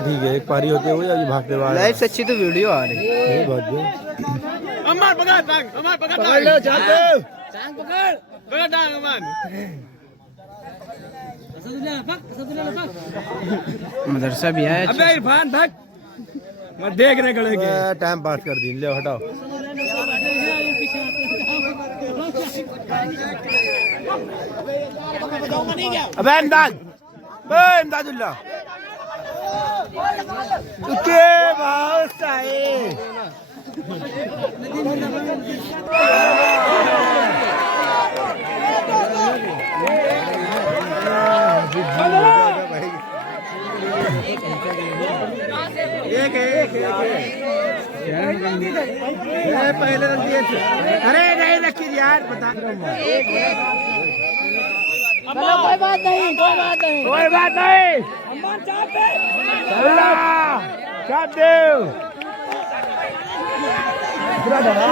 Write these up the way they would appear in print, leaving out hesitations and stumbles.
ठीक है, एक पारी होते हुए अभी भागते बाहर लाइव से अच्छी तो वीडियो आ रही है। ये बात जो अमर पकड़ टांग, अमर पकड़ पकड़ लो चाहते टांग पकड़ टांग अमर। मदरसा भी है। अबे इरफान भाग मैं देख रहे खड़े के टाइम पास कर दी, ले हटाओ। अबे इमदाद, इमदादुल्लाह के भाव साए पहले रख दिए थे। अरे नहीं रखी यार, बता कोई बात नहीं, कोई बात नहीं, कोई बात नहीं। पूरा डरा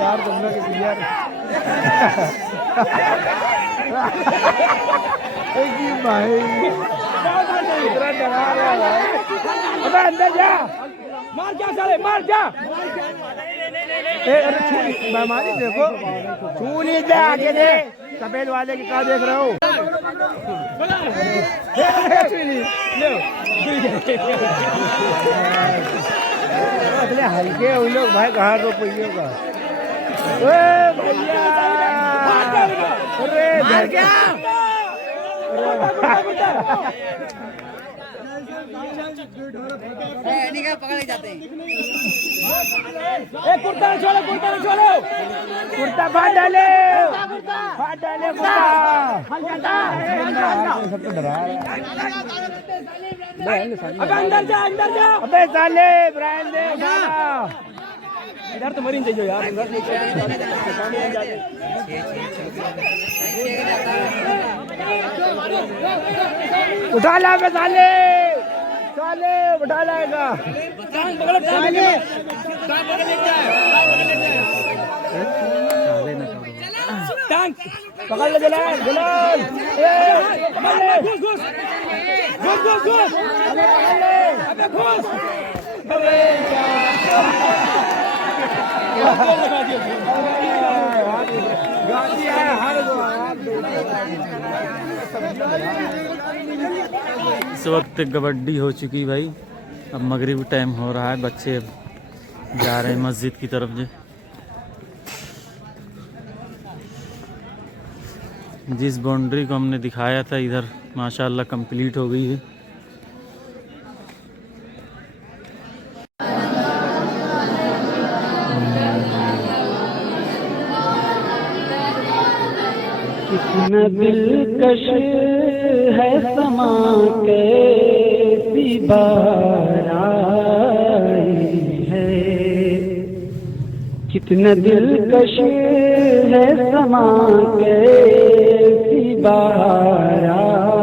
यार तुम लोग यार। भाई पूरा डरा रहा है। अबे अंदर जा, मार जा साले, मार जा। अरे बेमारी देखो, छू नहीं दे, आगे दे। सफेद वाले की क्या देख रहे हो? अगले हल्के उन लोग भाई, कहाँ रुपयों का। भैया अरे डर गया। पकड़े जाते हैं। कुर्ता छोड़ो, कुर्ता छोड़ो, कुर्ता फाड़ डाले, फाड़ डाले कुर्ता। सबको डरा रहा है। अबे अंदर जा, अंदर जा। अबे साले ब्रांड दे इधर तो मरीन चाहिए यार। उठा ला बे साले, साले उठा लाएगा। पकड़ ले जलाल, जलाल पकड़ ले, घुस घुस घुस घुस घुस, अबे पकड़ ले, अबे घुस, अबे गाड़ी है हर इस वक्त कबड्डी हो चुकी भाई। अब मगरिब टाइम हो रहा है, बच्चे जा रहे हैं मस्जिद की तरफ। जिस बाउंड्री को हमने दिखाया था इधर माशाल्लाह कंप्लीट हो गई है। कितना दिलकश है समा कैसी बार आई है, कितना दिलकश है समा कैसी बार आई